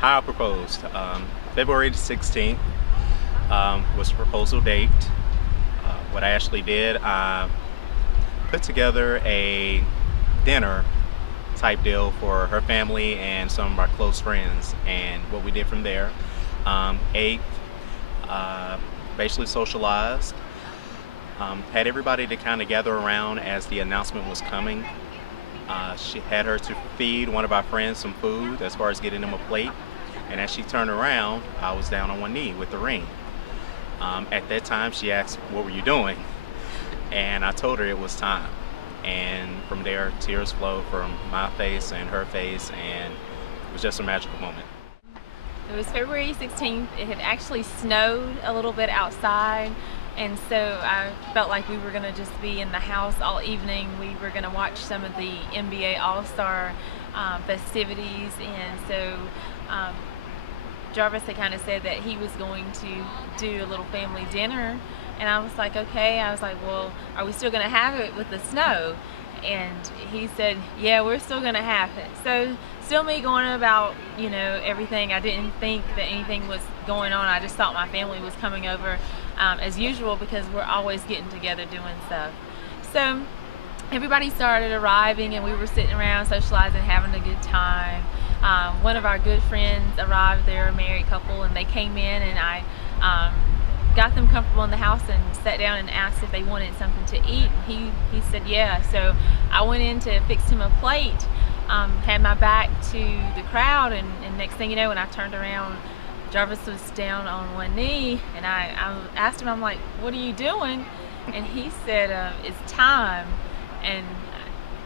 How I proposed. February the 16th was the proposal date. What I actually did, I put together a dinner type deal for her family and some of our close friends. And what we did from there, ate, uh, basically socialized, had everybody to kind of gather around as the announcement was coming. She had her to feed one of our friends some food as far as getting them a plate. And as she turned around, I was down on one knee with the ring. At that time, she asked, "What were you doing?" And I told her it was time. And from there, tears flowed from my face and her face, and it was just a magical moment. It was February 16th. It had actually snowed a little bit outside, and so I felt like we were going to just be in the house all evening. We were going to watch some of the NBA All-Star festivities, and so Jarvis had kind of said that he was going to do a little family dinner, and I was like, okay. I was like, well, are we still going to have it with the snow? And he said, yeah, we're still going to have it. So still me going about, everything. I didn't think that anything was going on. I just thought my family was coming over as usual, because we're always getting together doing stuff. So everybody started arriving, and we were sitting around socializing, having a good time. One of our good friends arrived. They're a married couple, and they came in, and I got them comfortable in the house and sat down and asked if they wanted something to eat. And he said yeah. So I went in to fix him a plate, had my back to the crowd, and next thing you know, when I turned around, Jarvis was down on one knee, and I asked him, I'm like, "What are you doing?" And he said, "It's time." And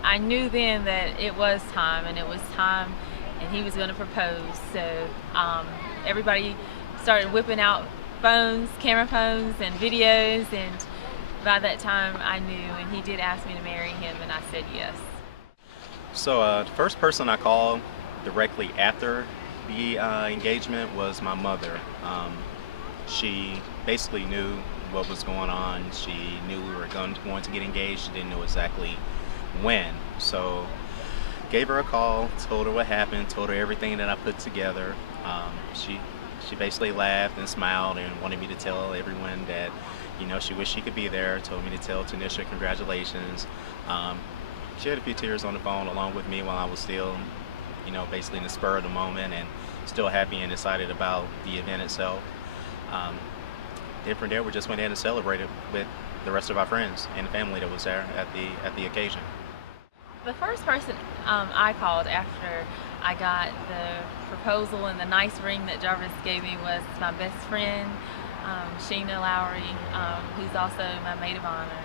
I knew then that it was time, and it was time, and he was going to propose. So everybody started whipping out phones, camera phones, and videos, and by that time I knew, and he did ask me to marry him, and I said yes. So the first person I called directly after the engagement was my mother. She basically knew what was going on. She knew we were going to get engaged. She didn't know exactly when. So gave her a call, told her what happened, told her everything that I put together. She basically laughed and smiled and wanted me to tell everyone that, she wished she could be there. Told me to tell Tanisha congratulations. She had a few tears on the phone along with me while I was still, basically in the spur of the moment, and still happy and excited about the event itself. Then from there, we just went in and celebrated with the rest of our friends and family that was there at the occasion. The first person I called after I got the proposal and the nice ring that Jarvis gave me was my best friend, Sheena Lowry, who's also my maid of honor.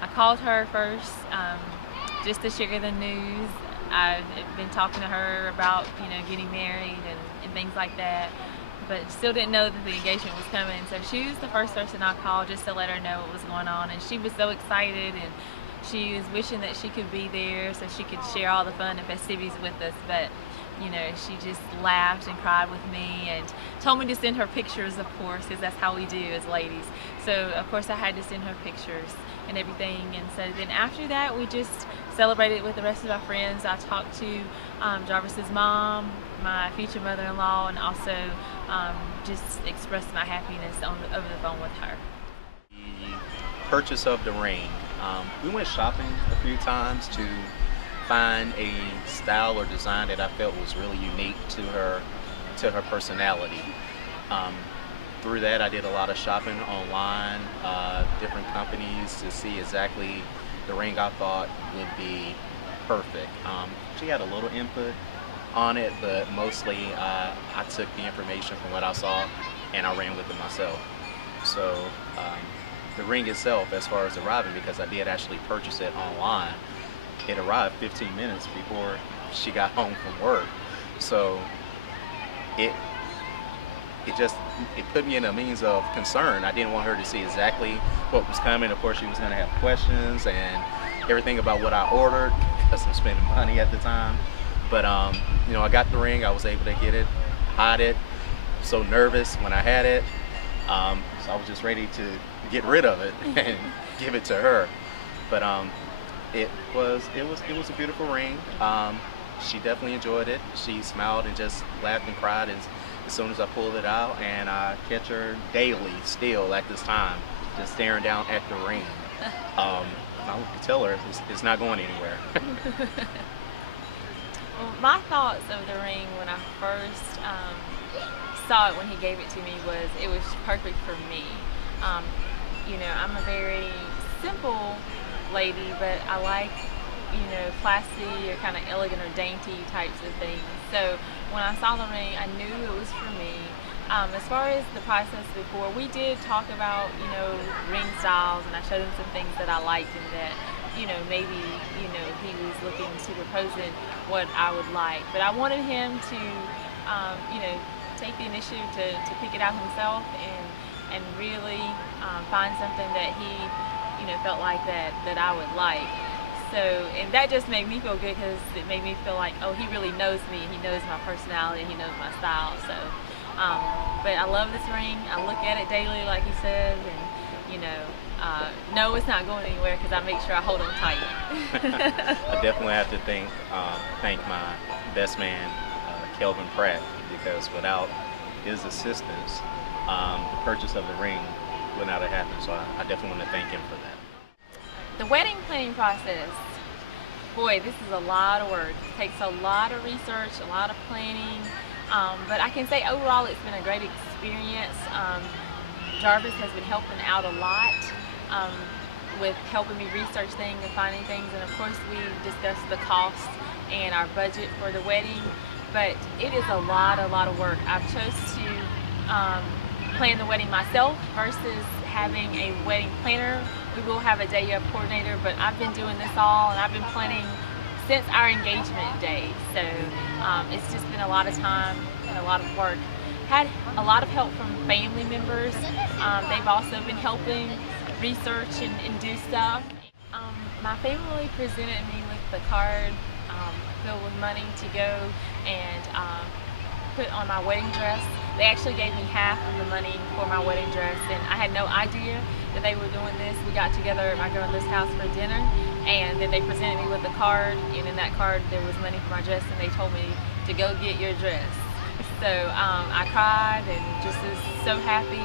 I called her first just to share the news. I've been talking to her about, getting married and things like that, but still didn't know that the engagement was coming. So she was the first person I called just to let her know what was going on, and she was so excited, and she was wishing that she could be there so she could share all the fun and festivities with us. But she just laughed and cried with me and told me to send her pictures, of course, because that's how we do as ladies. So of course I had to send her pictures and everything. And so then after that, we just celebrated with the rest of our friends. I talked to Jarvis's mom, my future mother-in-law, and also just expressed my happiness over the phone with her. The purchase of the ring. We went shopping a few times to find a style or design that I felt was really unique to her personality. Through that, I did a lot of shopping online, different companies, to see exactly the ring I thought would be perfect. She had a little input on it, but mostly I took the information from what I saw and I ran with it myself. So the ring itself, as far as arriving, because I did actually purchase it online, it arrived 15 minutes before she got home from work. So it put me in a means of concern. I didn't want her to see exactly what was coming. Of course, she was going to have questions and everything about what I ordered, because I'm spending money at the time. But I got the ring. I was able to get it, hide it. So nervous when I had it, so I was just ready to get rid of it and give it to her. But it was a beautiful ring. she definitely enjoyed it. She smiled and just laughed and cried as soon as I pulled it out, and I catch her daily still at this time, just staring down at the ring. I would tell her it's not going anywhere. Well, my thoughts of the ring when I first saw it when he gave it to me was it was perfect for me. You know, I'm a very simple lady, but I like, you know, classy or kind of elegant or dainty types of things. So when I saw the ring, I knew it was for me. As far as the process before, we did talk about, you know, ring styles, and I showed him some things that I liked and that, you know, maybe, you know, he was looking to propose in what I would like. But I wanted him to, you know, take the initiative to pick it out himself and really find something that he, you know, felt like that I would like. So, and that just made me feel good because it made me feel like, oh, he really knows me, he knows my personality, he knows my style. So, but I love this ring. I look at it daily, like he says, and you know, no, it's not going anywhere because I make sure I hold on tight. I definitely have to thank my best man, Kelvin Pratt, because without his assistance, the purchase of the ring would not have happened. So I definitely want to thank him for that. The wedding planning process, boy, this is a lot of work. It takes a lot of research, a lot of planning, but I can say overall it's been a great experience. Jarvis has been helping out a lot with helping me research things and finding things, and of course we discussed the cost and our budget for the wedding, but it is a lot of work. I've chose to plan the wedding myself versus having a wedding planner. We will have a day of coordinator, but I've been doing this all and I've been planning since our engagement day. So it's just been a lot of time and a lot of work. Had a lot of help from family members. They've also been helping research and do stuff. My family presented me with the card filled with money to go and put on my wedding dress. They actually gave me half of the money for my wedding dress, and I had no idea that they were doing this. We got together at my grandmother's house for dinner, and then they presented me with a card, and in that card there was money for my dress, and they told me to go get your dress. So I cried and just was so happy.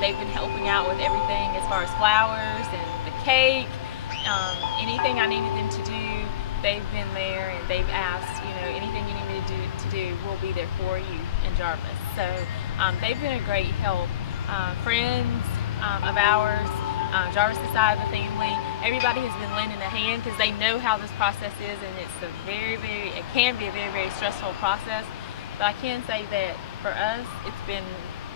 They've been helping out with everything as far as flowers and the cake, anything I needed them to do. They've been there and they've asked, you know, anything you need me to do, we'll be there for you in Jarvis. So they've been a great help. Friends of ours, Jarvis' side of the family, everybody has been lending a hand because they know how this process is, and it's a it can be a very stressful process. But I can say that for us, it's been,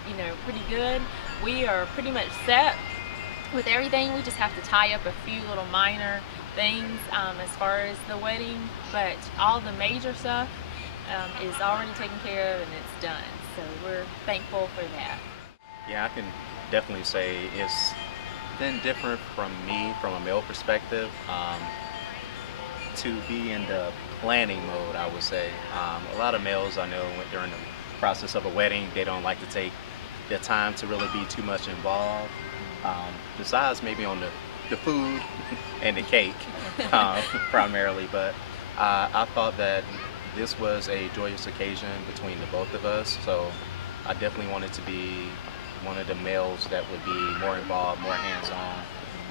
you know, pretty good. We are pretty much set with everything. We just have to tie up a few little minor things as far as the wedding, but all the major stuff is already taken care of and it's done. So we're thankful for that. Yeah, I can definitely say it's been different from me from a male perspective. To be in the planning mode, I would say. A lot of males I know during the process of a wedding, they don't like to take the time to really be too much involved. Besides maybe on the food and the cake primarily, but I thought that this was a joyous occasion between the both of us, so I definitely wanted to be one of the males that would be more involved, more hands-on,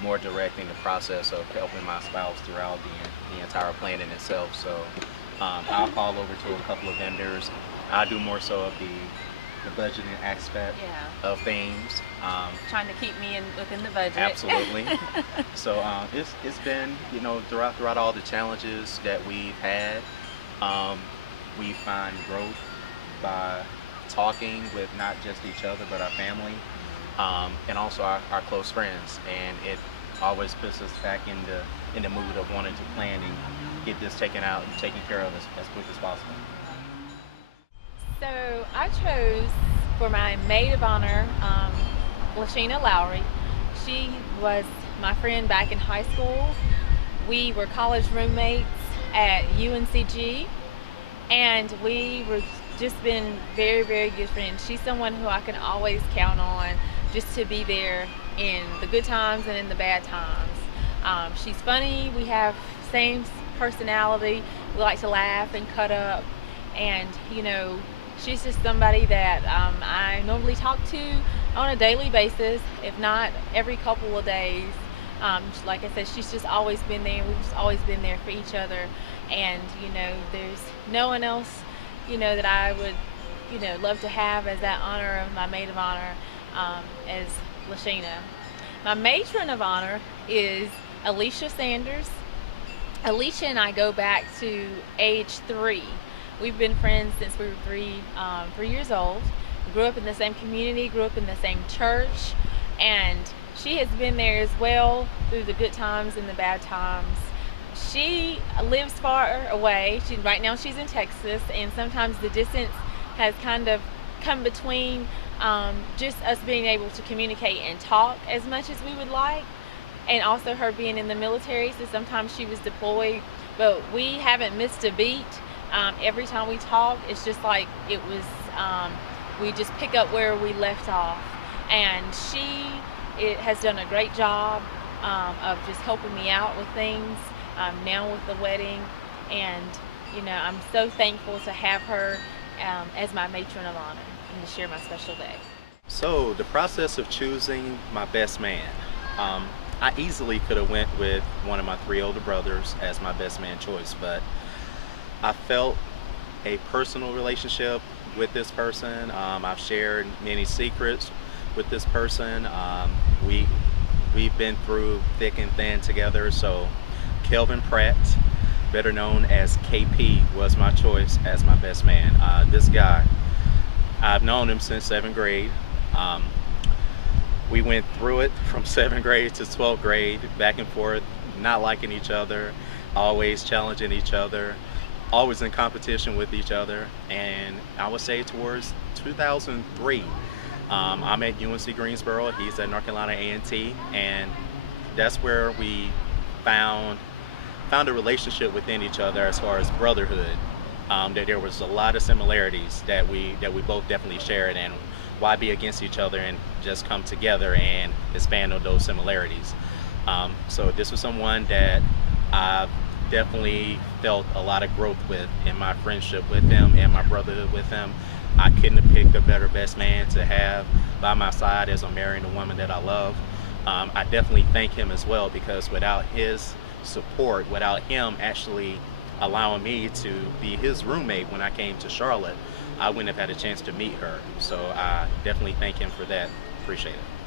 more directing the process of helping my spouse throughout the entire planning itself. So I'll call over to a couple of vendors. I do more so of the budgeting aspect of things. Trying to keep me within the budget. Absolutely. So it's been, you know, throughout all the challenges that we've had, we find growth by talking with not just each other but our family, and also our close friends, and it always puts us back in the mood of wanting to plan and get this taken out and taken care of as quick as possible. So I chose for my maid of honor, Lashina Lowry. She was my friend back in high school. We were college roommates at UNCG, and we were just been very good friends. She's someone who I can always count on just to be there in the good times and in the bad times. She's funny. We have same personality. We like to laugh and cut up, and you know, she's just somebody that I normally talk to on a daily basis, if not every couple of days. Like I said, she's just always been there. We've just always been there for each other, and you know, there's no one else, you know, that I would, you know, love to have as that honor of my maid of honor, as Lashina. My matron of honor is Alicia Sanders. Alicia and I go back to age 3. We've been friends since we were 3 years old. We grew up in the same community, grew up in the same church, and she has been there as well through the good times and the bad times. She lives far away. Right now she's in Texas, and sometimes the distance has kind of come between just us being able to communicate and talk as much as we would like, and also her being in the military, so sometimes she was deployed, but we haven't missed a beat. Every time we talk, it's just like it was, we just pick up where we left off, and it has done a great job of just helping me out with things, now with the wedding, and you know, I'm so thankful to have her as my matron of honor and to share my special day. So the process of choosing my best man, I easily could have went with one of my 3 older brothers as my best man choice, but I felt a personal relationship with this person. I've shared many secrets with this person. We've been through thick and thin together, so Kelvin Pratt, better known as KP, was my choice as my best man. This guy, I've known him since 7th grade. We went through it from 7th grade to 12th grade, back and forth, not liking each other, always challenging each other, always in competition with each other. And I would say towards 2003, I'm at UNC Greensboro, he's at North Carolina A&T, and that's where we found a relationship within each other as far as brotherhood. That there was a lot of similarities that we both definitely shared, and why be against each other and just come together and expand on those similarities. So this was someone that I've definitely felt a lot of growth with in my friendship with him and my brotherhood with him. I couldn't have picked a better best man to have by my side as I'm marrying a woman that I love. I definitely thank him as well, because without his support, without him actually allowing me to be his roommate when I came to Charlotte, I wouldn't have had a chance to meet her. So I definitely thank him for that. Appreciate it.